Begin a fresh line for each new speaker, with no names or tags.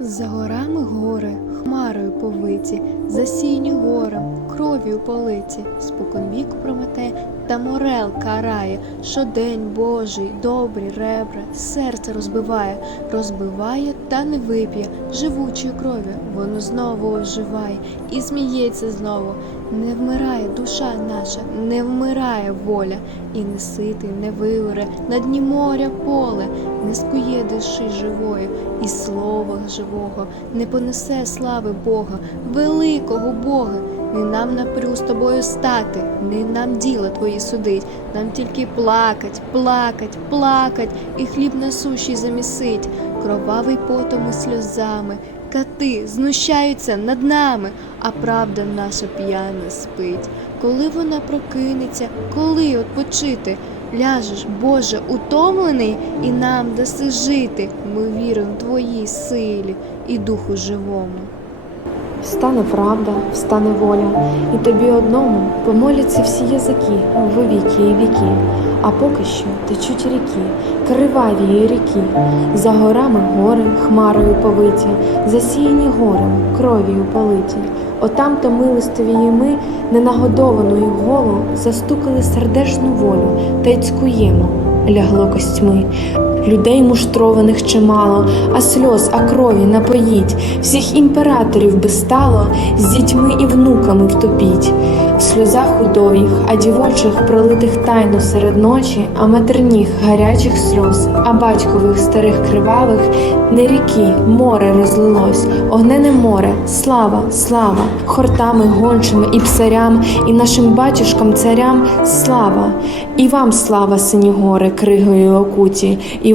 За горами гори, хмарою повиті, засіяні горем, кров'ю политі, споконвіку Прометей та морел карає, щодень Божий, добрі ребра, серце розбиває, розбиває та не вип'є. Живучої крові, воно знову оживає. І зміється знову. Не вмирає душа наша, не вмирає воля, і не ситий, не виоре на дні моря поле, не скує душі живої, і слова живого. Не понесе слави Бога, великого Бога. Не нам напрю з тобою стати, не нам діла твої судить, нам тільки плакать, плакать, плакать, і хліб насущий замісить, кровавий потом і сльозами. Кати знущаються над нами, а правда наша п'яна спить. Коли вона прокинеться, коли отпочити? Ляжеш, Боже, утомлений, і нам даси жити. Ми віримо Твоїй силі і духу живому.
Встане правда, встане воля, і тобі одному помоляться всі язики во віки і віки. А поки що течуть ріки, криваві ріки, за горами гори хмарою повиті, засіяні горем, кров'ю политі. Отам то милостиві ми, ненагодовану й голу, застукали сердешну волю та й цькуємо, лягло костьми. Людей муштрованих чимало, а сльоз, а крові напоїть, всіх імператорів би стало, з дітьми і внуками втопіть. В сльозах худоїх, а дівочих пролитих тайно серед ночі, а матерніх гарячих сльоз, а батькових старих кривавих, не ріки, море розлилось, огнене море, слава, слава, хортами, гончими і псарям, і нашим батюшкам царям слава, і вам слава, сині гори, кригою окуті, і